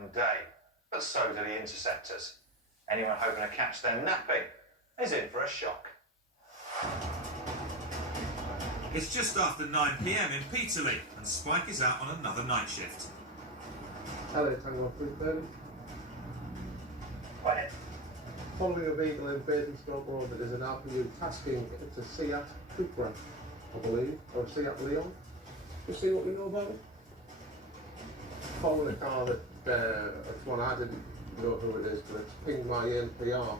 and day, but so do the interceptors. Anyone hoping to catch their napping is in for a shock. It's just after 9 p.m. in Peterlee, and Spike is out on another night shift. Hello, Tango 330. Quiet. Following a vehicle in Basingstoke Road that is an RPU tasking, it's a Seat Cupra, I believe, or a Seat Leon. Just see what we know about it. Following a car that, it's one I didn't know who it is, but it's pinged my NPR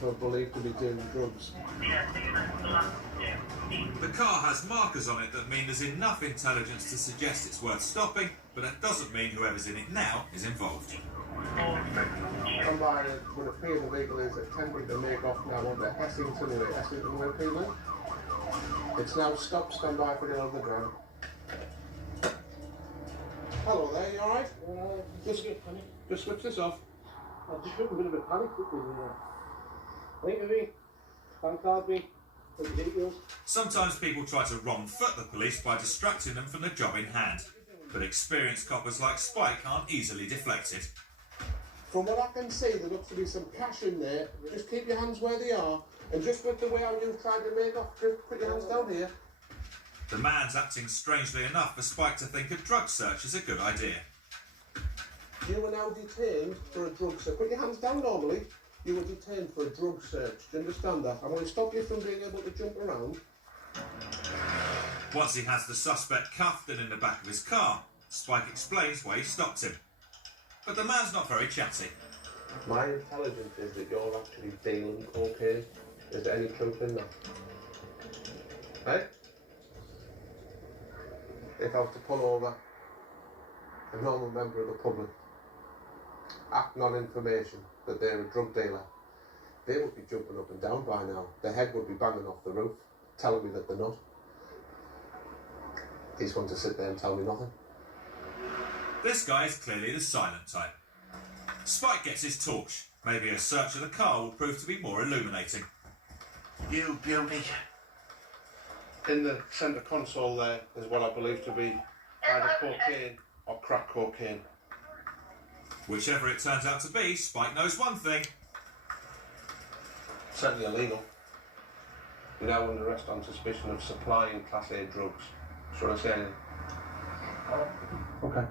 for believed to be doing drugs. The car has markers on it that mean there's enough intelligence to suggest it's worth stopping, but that doesn't mean whoever's in it now is involved. Somebody would appear the vehicle is attempting to make off now on the Essington Way Peterlee. It's now stopped, stand by for the underground. Hello there, you alright? Just switch this off. I just got a bit of a panic with the wait with me, bank card me, take the details. Sometimes people try to wrong foot the police by distracting them from the job in hand, but experienced coppers like Spike aren't easily deflected. From what I can see, there looks to be some cash in there. Just keep your hands where they are, and just with the way how you've tried to make off, just put your hands down here. The man's acting strangely enough for Spike to think a drug search is a good idea. You were now detained for a drug search. Put your hands down normally. You were detained for a drug search. Do you understand that? I'm going to stop you from being able to jump around. Once he has the suspect cuffed and in the back of his car, Spike explains why he stopped him. But the man's not very chatty. My intelligence is that you're actually dealing cocaine. Is there any truth in that? Hey? If I was to pull over a normal member of the public, acting on information that they're a drug dealer, they would be jumping up and down by now. Their head would be banging off the roof, telling me that they're not. He's going to sit there and tell me nothing. This guy is clearly the silent type. Spike gets his torch. Maybe a search of the car will prove to be more illuminating. You beauty. In the centre console there is what I believe to be either cocaine or crack cocaine. Whichever it turns out to be, Spike knows one thing. Certainly illegal. You're now under arrest on suspicion of supplying Class A drugs. Should I say anything? Okay.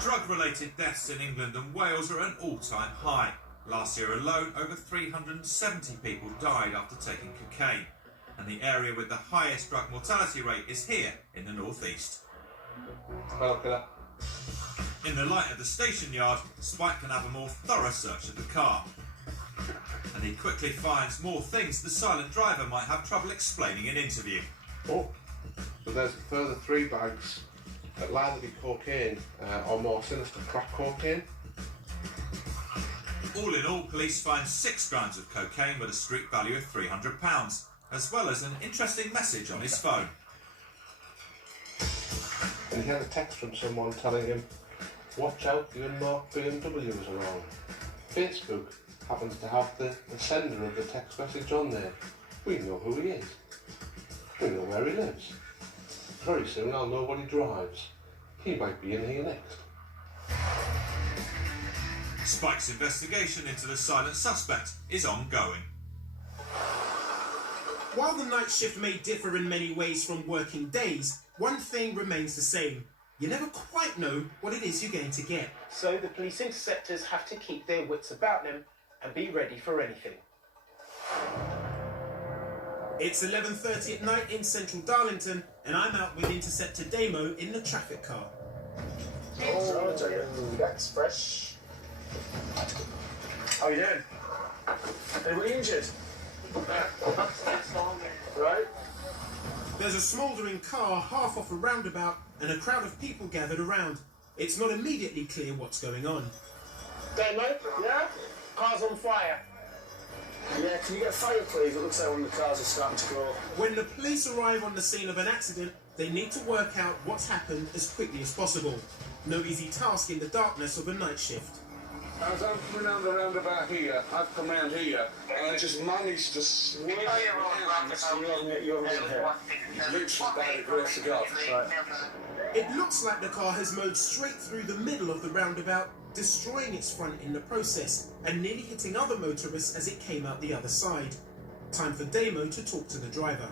Drug-related deaths in England and Wales are at an all-time high. Last year alone, over 370 people died after taking cocaine. And the area with the highest drug mortality rate is here in the northeast. Well, killer. In the light of the station yard, Spike can have a more thorough search of the car. And he quickly finds more things the silent driver might have trouble explaining in interview. Oh, so there's a further 3 bags that'll either be cocaine or more sinister crack cocaine. All in all, police find 6 grams of cocaine with a street value of £300, as well as an interesting message on his phone. And he had a text from someone telling him, watch out, you unmarked BMWs around. Facebook happens to have the sender of the text message on there. We know who he is. We know where he lives. Very soon I'll know what he drives. He might be in here next. Spike's investigation into the silent suspect is ongoing. While the night shift may differ in many ways from working days, one thing remains the same. You never quite know what it is you're going to get. So the police interceptors have to keep their wits about them and be ready for anything. It's 11:30 at night in central Darlington, and I'm out with Interceptor Damo in the traffic car. Oh, that's fresh. How are you doing? Anybody injured? Right? There's a smouldering car half off a roundabout and a crowd of people gathered around. It's not immediately clear what's going on. Damo? Yeah? Car's on fire. Yeah, can you get a photo please? It looks like one of the cars is starting to grow. When the police arrive on the scene of an accident, they need to work out what's happened as quickly as possible. No easy task in the darkness of a night shift. As I'm coming round the roundabout here, I've come round here, and I just managed to swing around. You're in here. Literally by the grace of God. Right. It looks like the car has mowed straight through the middle of the roundabout, destroying its front in the process, and nearly hitting other motorists as it came out the other side. Time for Damo to talk to the driver.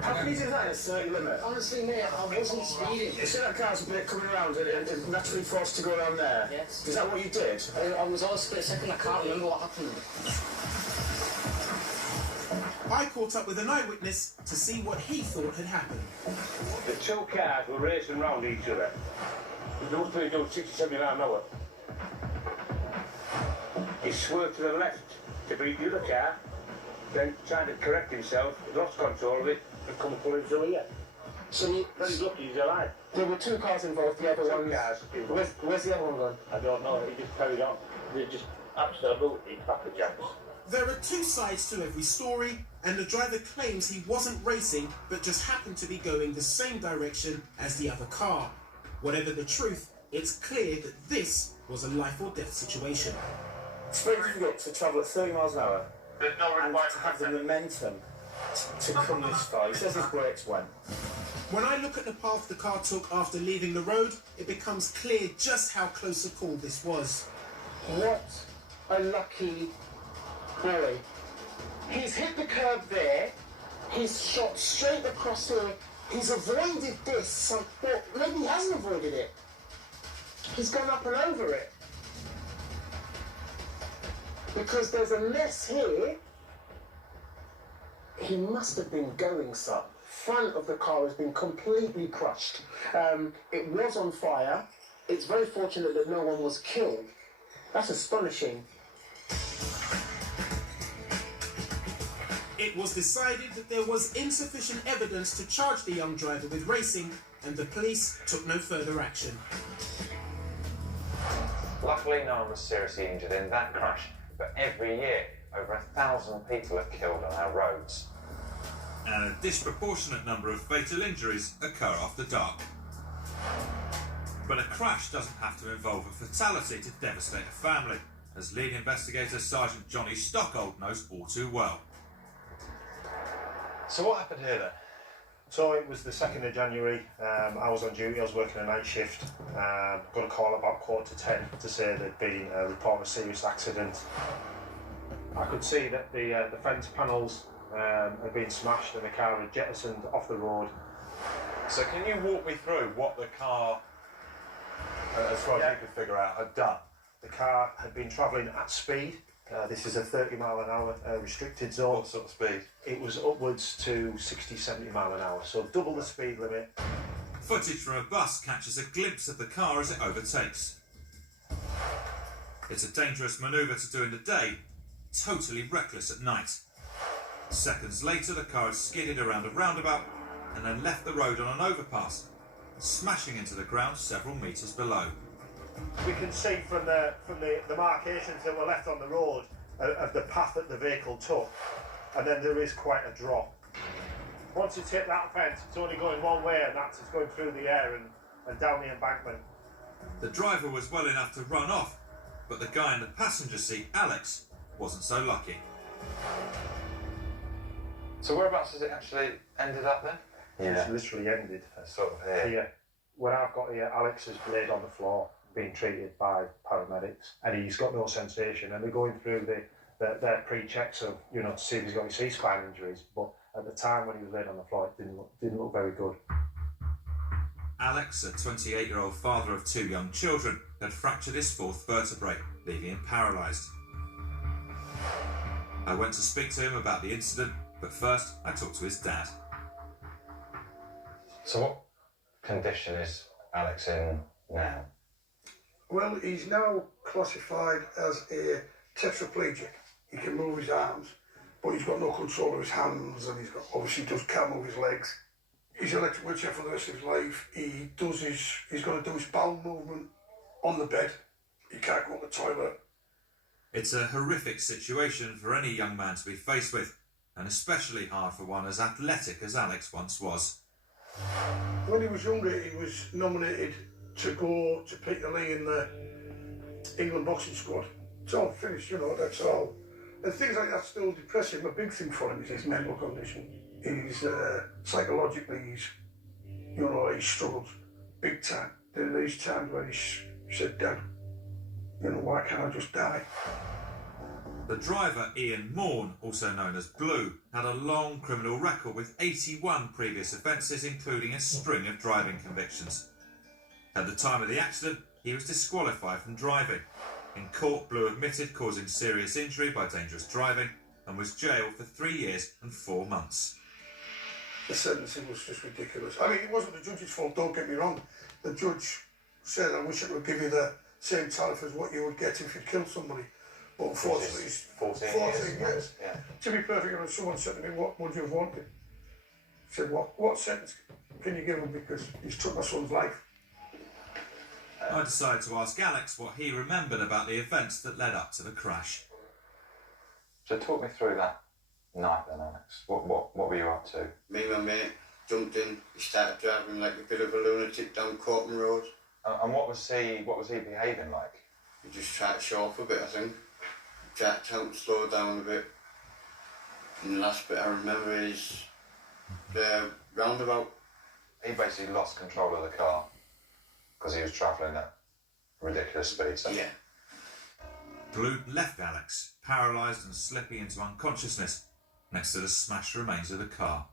How can you do that in a 30 limit? Honestly, mate, I wasn't speeding. You see that car's a bit coming around and naturally forced to go around there? Yes. Is that what you did? I was on a split second, I can't remember what happened. I caught up with an eyewitness to see what he thought had happened. The two cars were racing round each other. Those two doing 60, 70 miles an hour. He swerved to the left to beat the other car, then trying to correct himself, lost control of it, and come pulling through here. So you, Very lucky he's alive. there were two cars involved, the other Two one... cars. Where's the other one gone? I don't know, he just carried on. They just absolutely crackerjacks. There are two sides to every story, and the driver claims he wasn't racing, but just happened to be going the same direction as the other car. Whatever the truth, it's clear that this was a life or death situation. It's very difficult to travel at 30 miles an hour and to have the momentum to come this far. He says his brakes went. When I look at the path the car took after leaving the road, it becomes clear just how close a call this was. What a lucky boy. He's hit the curb there, he's shot straight across here, he's avoided this, well, maybe he hasn't avoided it. He's gone up and over it. Because there's a mess here. He must have been going some. Front of the car has been completely crushed. It was on fire. It's very fortunate that no one was killed. That's astonishing. It was decided that there was insufficient evidence to charge the young driver with racing, and the police took no further action. Luckily, no one was seriously injured in that crash, but every year, over 1,000 people are killed on our roads. And a disproportionate number of fatal injuries occur after dark. But a crash doesn't have to involve a fatality to devastate a family, as lead investigator Sergeant Johnny Stockold knows all too well. So what happened here then? So it was the 2nd of January, I was on duty, I was working a night shift, got a call about 9:45 to say there'd been a report of a serious accident. I could see that the fence panels had been smashed and the car had jettisoned off the road. So can you walk me through what the car, as far as you could figure out, had done? The car had been travelling at speed. This is a 30 mile an hour restricted zone. What sort of speed? It was upwards to 60, 70 mile an hour, so double the speed limit. Footage from a bus catches a glimpse of the car as it overtakes. It's a dangerous manoeuvre to do in the day, totally reckless at night. Seconds later, the car had skidded around a roundabout and then left the road on an overpass, smashing into the ground several metres below. We can see from the markations that were left on the road of the path that the vehicle took, and then there is quite a drop. Once it's hit that fence, it's only going one way, and that's it's going through the air and down the embankment. The driver was well enough to run off, but the guy in the passenger seat, Alex, wasn't so lucky. So whereabouts has it actually ended up then? It's literally ended. Sort of here. Here, when I've got here, Alex is laid on the floor, being treated by paramedics, and he's got no sensation, and they're going through their pre-checks of, you know, to see if he's got any C-spine injuries, but at the time when he was laid on the floor, it didn't look very good. Alex, a 28-year-old father of 2 young children, had fractured his 4th vertebrae, leaving him paralysed. I went to speak to him about the incident, but first I talked to his dad. So what condition is Alex in now? Well, he's now classified as a tetraplegic. He can move his arms, but he's got no control of his hands, and he's got, obviously can't move his legs. He's in electric wheelchair for the rest of his life. He's going to do his bowel movement on the bed. He can't go to the toilet. It's a horrific situation for any young man to be faced with, and especially hard for one as athletic as Alex once was. When he was younger, he was nominated to go to Peterlee in the England boxing squad. It's all finished, you know, that's all. And things like that still depress him. A big thing for him is his mental condition. He's psychologically, he struggles big time. There are these times where he said, Dad, why can't I just die? The driver, Ian Morn, also known as Blue, had a long criminal record with 81 previous offences, including a string of driving convictions. At the time of the accident, he was disqualified from driving. In court, Blue admitted causing serious injury by dangerous driving and was jailed for 3 years and 4 months. The sentencing was just ridiculous. I mean, it wasn't the judge's fault, don't get me wrong. The judge said, I wish I could give you the same tariff as what you would get if you killed somebody. But unfortunately, it's 14 years. Yeah. To be perfectly honest, someone said to me, what would you have wanted? I said, what sentence can you give him because he's took my son's life? I decided to ask Alex what he remembered about the events that led up to the crash. So talk me through that night then, Alex. What were you up to? Me and my mate jumped in. He started driving like a bit of a lunatic down Corton Road. And what was he behaving like? He just tried to show off a bit, I think. Tried to help slow down a bit. And the last bit I remember is the roundabout. He basically lost control of the car because he was travelling at ridiculous speeds. So. Yeah. Blue left Alex, paralysed and slipping into unconsciousness next to the smashed remains of the car.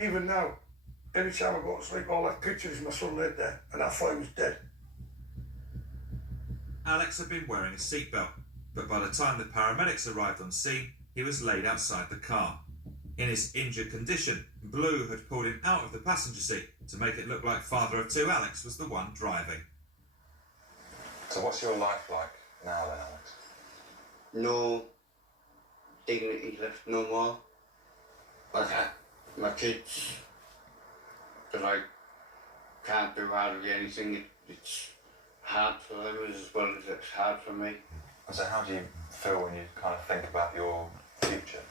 Even now, every time I go to sleep, all that pictures of my son laid there, and I thought he was dead. Alex had been wearing a seatbelt, but by the time the paramedics arrived on scene, he was laid outside the car. In his injured condition, Blue had pulled him out of the passenger seat to make it look like father of two Alex was the one driving. So what's your life like now then, Alex? No dignity left no more. Like my kids, they can't do hardly anything. It's hard for them as well as it's hard for me. And so how do you feel when you kind of think about your future?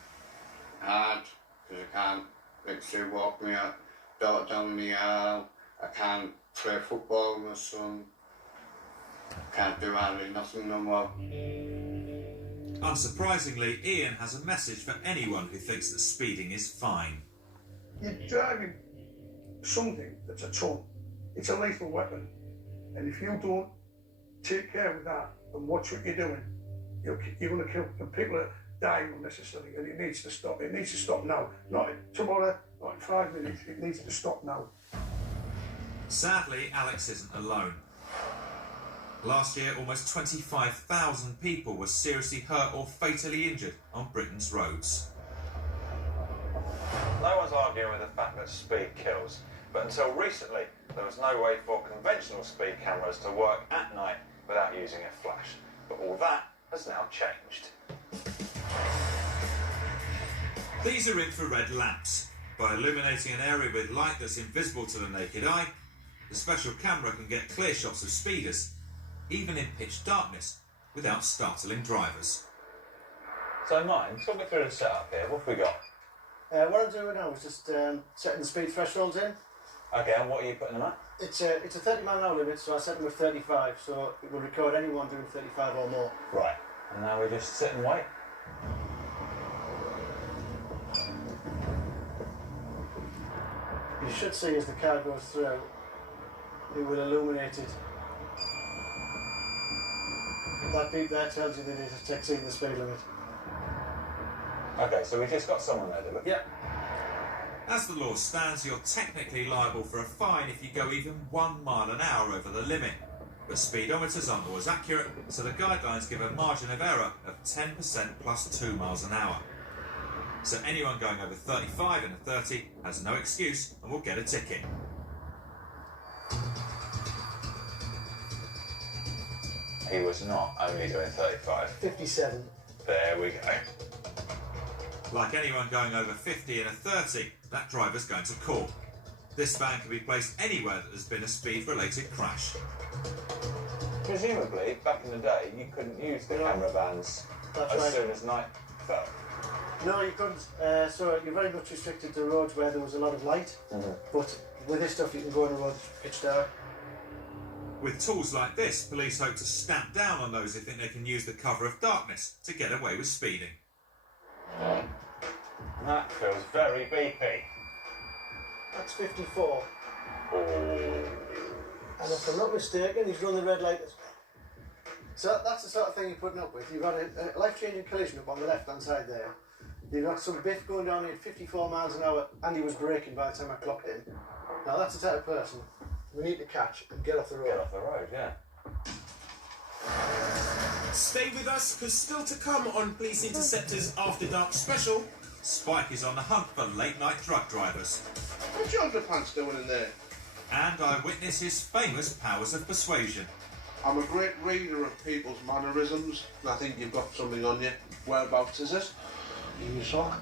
Hard, because I can't, let's say, walk my daughter down the aisle. I can't play football with my son. I can't do hardly nothing no more. Unsurprisingly, Ian has a message for anyone who thinks that speeding is fine. You're driving something that's a tool. It's a lethal weapon. And if you don't take care of that and watch what you're doing, you're going to kill. And people are dying unnecessarily, and it needs to stop. It needs to stop now. Not tomorrow, not in 5 minutes. It needs to stop now. Sadly, Alex isn't alone. Last year, almost 25,000 people were seriously hurt or fatally injured on Britain's roads. No one's arguing with the fact that speed kills, but until recently, there was no way for conventional speed cameras to work at night without using a flash. But all that has now changed. These are infrared lamps. By illuminating an area with light that's invisible to the naked eye, the special camera can get clear shots of speeders, even in pitch darkness, without startling drivers. So mine, talk me through the setup here. What have we got? What I'm doing now is just setting the speed thresholds in. Okay, and what are you putting them at? It's a 30 mile an hour limit, so I set them with 35, so it will record anyone doing 35 or more. Right. And now we just sit and wait. You should see as the car goes through, it will illuminate it. That beep there tells you that it has exceeded the speed limit. Okay, so we've just got someone there, do we? Yeah. As the law stands, you're technically liable for a fine if you go even 1 mile an hour over the limit. But speedometers aren't always accurate, so the guidelines give a margin of error of 10% plus 2 miles an hour. So anyone going over 35 in a 30 has no excuse and will get a ticket. He was not only doing 35. 57. There we go. Like anyone going over 50 in a 30, that driver's going to court. This van can be placed anywhere that there's been a speed-related crash. Presumably, back in the day, you couldn't use the camera vans as soon as night fell. No, you couldn't. So you're very much restricted to roads where there was a lot of light. But with this stuff, you can go on a road pitch dark. With tools like this, police hope to stamp down on those who think they can use the cover of darkness to get away with speeding. That feels very beepy. That's 54. Oh. And if I'm not mistaken, he's run the red light. So that's the sort of thing you're putting up with. You've got a life-changing collision up on the left-hand side there. You've got some biff going down at 54 miles an hour and he was braking by the time I clocked in. Now that's the type of person we need to catch and get off the road. Get off the road, yeah. Stay with us, because still to come on Police Interceptors After Dark Special. Spike is on the hunt for late-night drug drivers. What's your underpants doing in there? And I witness his famous powers of persuasion. I'm a great reader of people's mannerisms, and I think you've got something on you. Whereabouts is it? In your sock.